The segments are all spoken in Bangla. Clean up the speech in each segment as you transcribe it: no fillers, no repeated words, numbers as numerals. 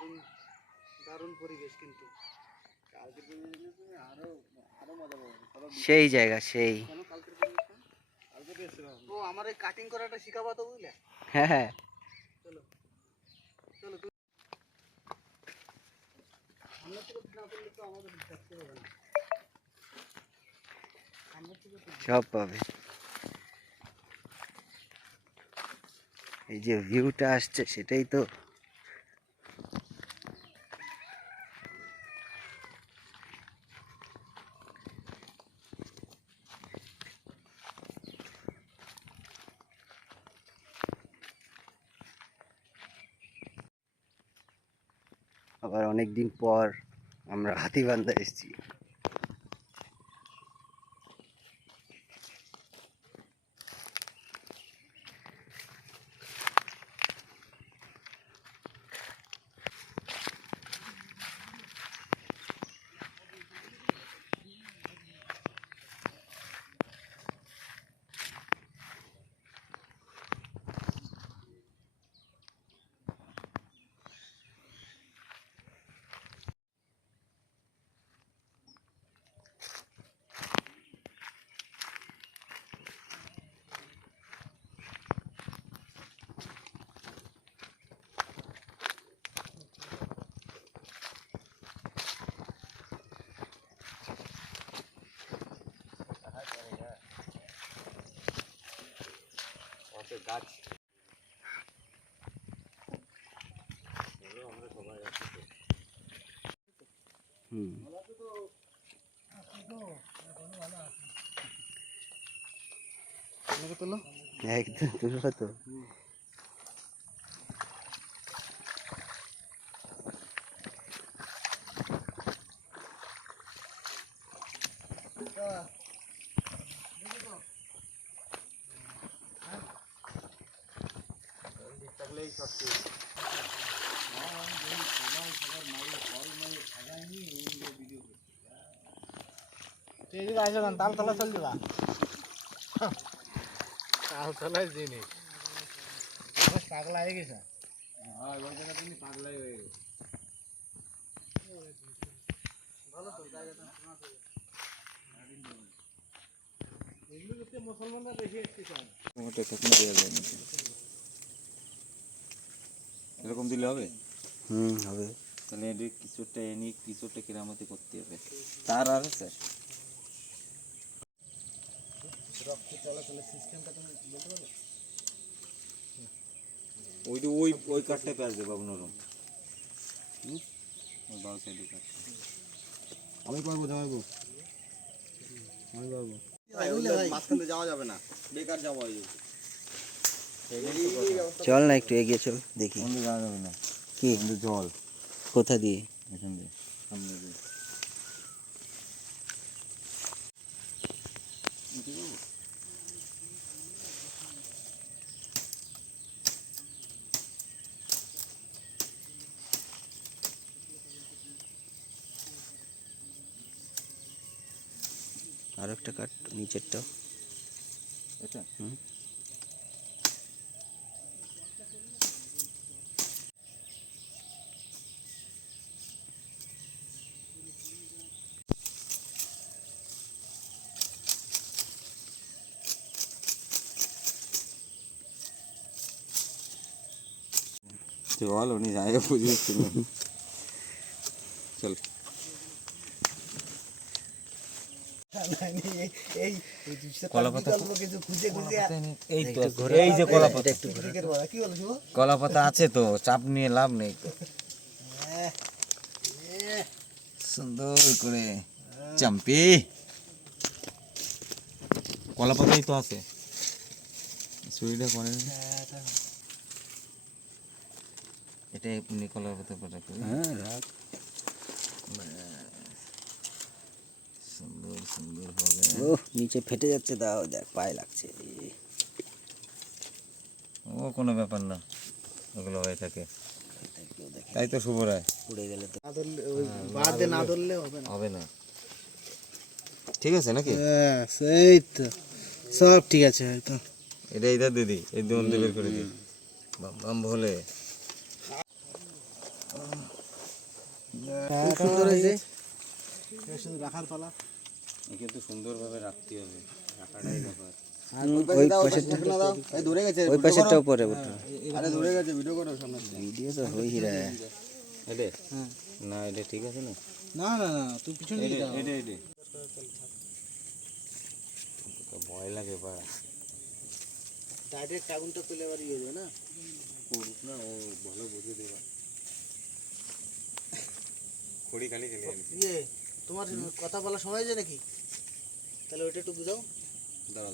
দারুণ দারুণ পরিবেশ কিন্তু সেই জায়গা সেই। ও আমার এই কাটিং করাটা শিখাবো তো বুঝলে? হ্যাঁ হ্যাঁ চলো চলো আমরা থেকে না করলে তো আমাদের দেখতে হবে না। সব পাবে। এই যে ভিউটা আসছে সেটাই তো। আবার অনেকদিন পর আমরা হাতিবান্ধা এসেছি। গাছ একদম তুলবো তো। তালতলা চল যাবা তালতলায় জিনিস পাগলা হয়ে গেছে। হ্যাঁ ওই জায়গা তুমি পাগলাই হয়ে গেছে। ভালো তো জায়গাটা এগুলোতে মুসলমানরা বেশি এসেছে। এরকম দিলে হবে? হবে। তাহলে এদিকে কিছুটা এনে কিছুটা কেরামতি করতে হবে। তার আর আছে রক্ত চলাচলের সিস্টেমটা তুমি বলতে পারবে? ওই যে ওই কাঠটা পেঁয়াজ দেবো নরম। ওই বাউ সাইডে কাঠ আমি পারবো যাবো আমি পারবো। মাঝখানে যাওয়া যাবে না, বেকার যাওয়া হয়ে যাবে। চল না একটু এগিয়ে চল দেখি। যাওয়া যাবে না কি জল কোথা দিয়ে? এখান দিয়ে সামনে দিয়ে আর একটা কাট নিচেরটাও। এটা चल उन्हीं जाएगा पूरी चल কলাপাতা আছে তো, চাপ নিয়ে লাভ নেই তো। সুন্দর করে চাম্পি কলাপাতাই তো আছে সুইটা করে এটা এমনি কলাপাতা পাতা করে। হ্যাঁ রাখ। সুন্দর সুন্দর হবে। ও নিচে ফেটে যাচ্ছে, দাও দেখ পায়ে লাগছে। ও কোনো ব্যাপার না, ওগুলো হয়ে থাকে। তাই তো শুভ রায় উড়ে গেলে তো বাদে না ধরলে হবে না। ঠিক আছে নাকি? হ্যাঁ সেই তো সব ঠিক আছে হয়তো। এটা ইধার দিদি এই দোন বের করে দিই বাম বাম ভোলে। খুব সুন্দর হয়েছে। শুধু রাখার পালা। কিন্তু সুন্দরভাবে রাখতে হবে, রাখাটাই ব্যাপার। ওই পাশেরটা এই ধরে গেছে, ওই পাশেরটা উপরে ওঠে। আরে ধরে গেছে, ভিডিও করো সামনে। ভিডিও তো হই রে। এটা না, এটা ঠিক আছে না? না না না, তুই পিছনে দিকে যাও। এটা ভয় লাগে বা ডাইরেক্ট আগুনটা পেলে আবার ইয়ে হবে না। করুক না, ও ভালো বুঝে দেবা। খড়ি খালি খেলে ইয়ে তোমার কথা বলার সময় আছে নাকি? তাহলে ওইটা একটু বুঝাও। দাঁড়া।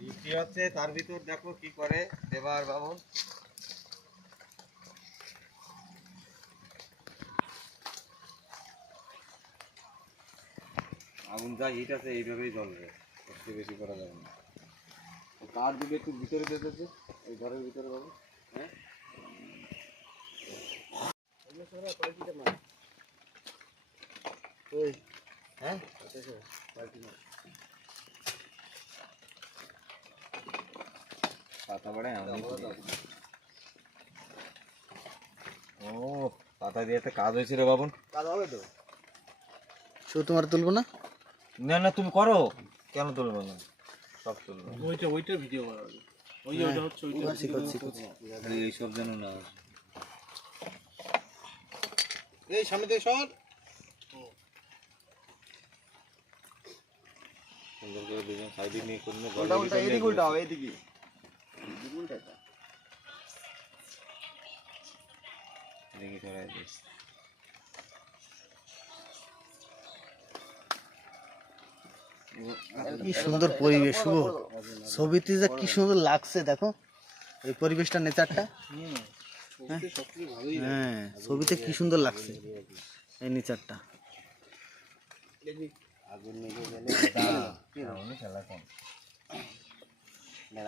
বৃষ্টি হচ্ছে, তার ভিতর দেখো কি করে দেবার বাবন। আগুন যা হিট আছে এইভাবেই জ্বলবে, একটু বেশি করা যাবে না। কার দিকে একটু ভিতরে দিতেছে, এই ঘরের ভিতরে বাবু। হ্যাঁ ওই হ্যাঁ পাতা বাড়ে ও পাতা দিয়ে একটা কাজ হয়েছে রে বাবন। কাজ হবে তো। শুধু তোমার তুলবো না? না না, তুমি করো, কেন তুলবো না, সব তুলবো। ওইটা ভিডিও করা হবে। ওইটা হচ্ছে ওইটা। এইসব যেন না এই সামনে থেকে সর। সুন্দর করে দুজন সাইডে নিয়ে করলে এদিকে উল্টা হবে, এদিকে এদিকে সরাই দিস। কি সুন্দর পরিবেশ শুভ। ছবিতে যে কি সুন্দর লাগছে দেখো, এই পরিবেশটা, নেচারটা। হ্যাঁ, ছবিতে কি সুন্দর লাগছে এই নেচারটা। আগুন নিভে গেলে খেলা কম।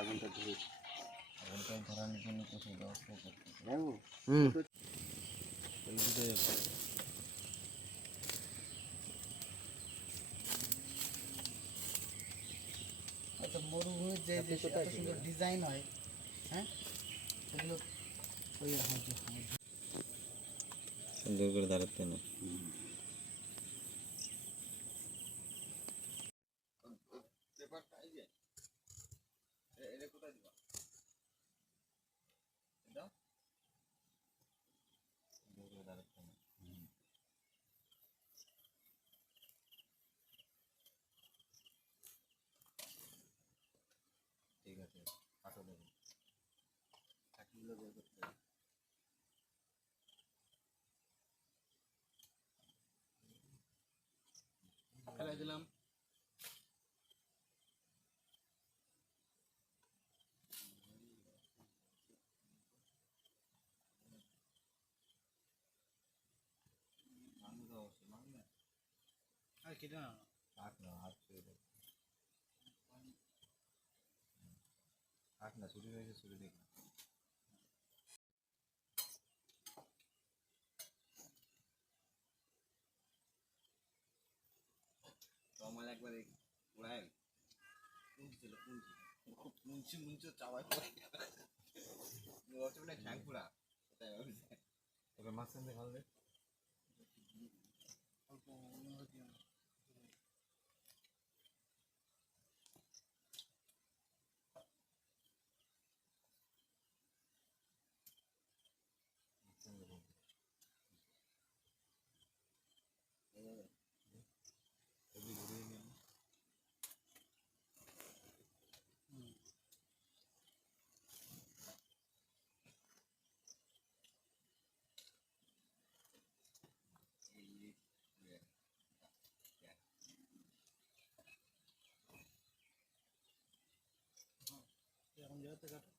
আগুনটা ধরে, আগুনটা ধরানোর জন্য কিছু ব্যবস্থা করতে হবে। আচ্ছা, মরুভূমির যে যে এত সুন্দর ডিজাইন হয়, হ্যাঁ সেগুলো ওই সুন্দর করে দাঁড়াতে না। ঠিক আছে, কাটো দেবো। ফেলাই দিলাম। আর কেটে না হাত না, হাত ছুড়ে দেবো। হাত না, ছুটি হয়েছে, ছুটি দেখ। কমাল একবার উড়ায় মুঞ্চি চাওয়াই পড়ে ঠ্যাং পুরা। এবার মাঝখান দিয়ে ভালো এখন জায়গাতে কাটো।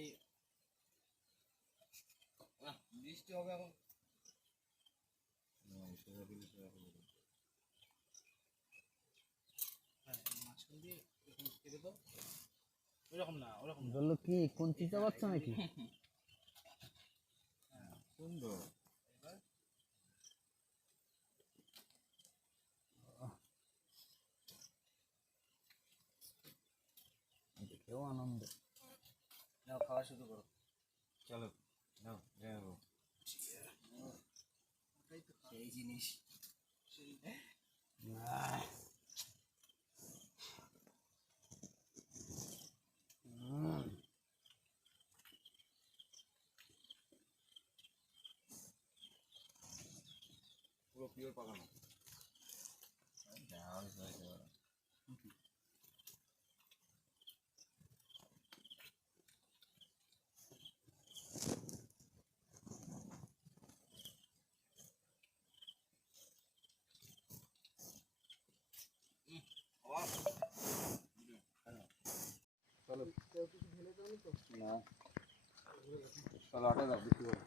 এই বৃষ্টি হবে এখন। সোজা দিলে সোজা করে দেবো। ওরকম না, ওরকম না। বললো কি কোন চিন্তা পাচ্ছ নাকি? সুন্দর। দেখেও আনন্দ। নাও খাওয়া শুরু করো। চলো নাও যাবো। সেই জিনিস। পুরো পিওর পাকানো। চলো না, চলো আটা দাও বেশি করে।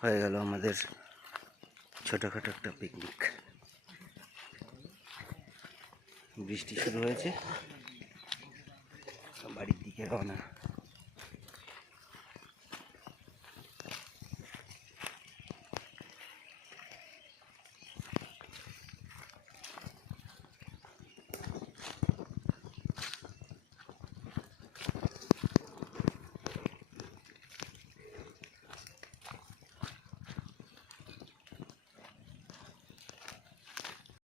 হয়ে গেল আমাদের ছোটোখাটো একটা পিকনিক। বৃষ্টি শুরু হয়েছে, বাড়ির দিকে রওনা।